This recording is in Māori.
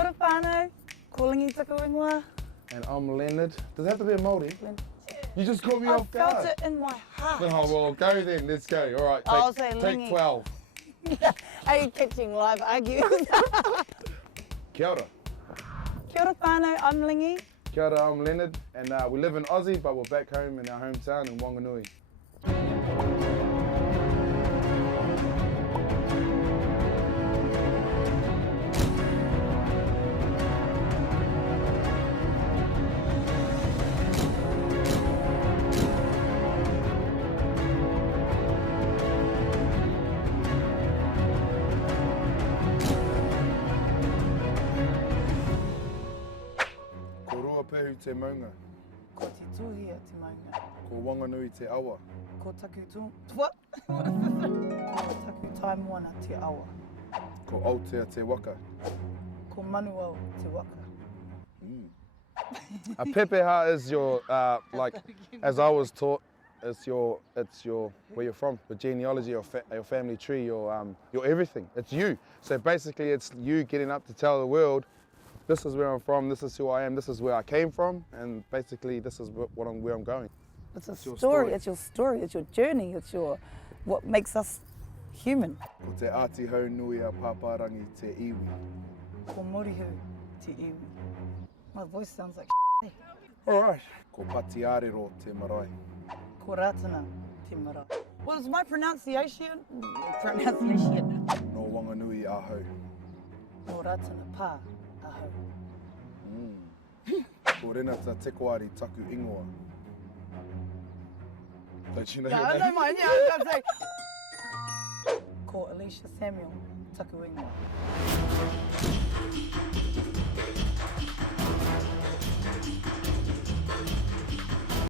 Kia ora whānau, ko Lingynoiid taku ingoa. And I'm Lingynoiid. Does it have to be a Māori? You just caught me off guard. I felt it in my heart. Oh, well, go then. Let's go. All right, I'll say take Lingy. 12. Are you catching live arguments? Kia ora. Kia ora whānau, I'm Lingy. Kia ora, I'm Lingynoiid. And we live in Aussie, but we're back home in our hometown in Lingynoiid. Ko roa pehu te maunga, Ko te tūhia te maunga. ko Wanganui te awa, Ko taku tū... What? Ko taku taimoana te awa. ko Aotea te waka. Ko manuau te waka. A pepeha is your, like, as I was taught, it's your where you're from, your genealogy, your family tree, your everything. It's you. So basically, it's you getting up to tell the world, this is where I'm from, this is who I am, this is where I came from, and basically this is where I'm going. It's a your story, it's your story, it's your journey, it's what makes us human. Ko te āti hau nui a pāpārangi te iwi. Ko morihu te iwi. My voice sounds like All right. Ko pati ārero te marae. Ko rātana te mara. What is my pronunciation? Pronunciation. No Wanganui ahau. No rātana pā ahau. Ko renata tekoari taku ingoa. Don't you know Yeah, your I know name? mine, yeah, I'm saying. Ko Alicia Samuel taku ingoa.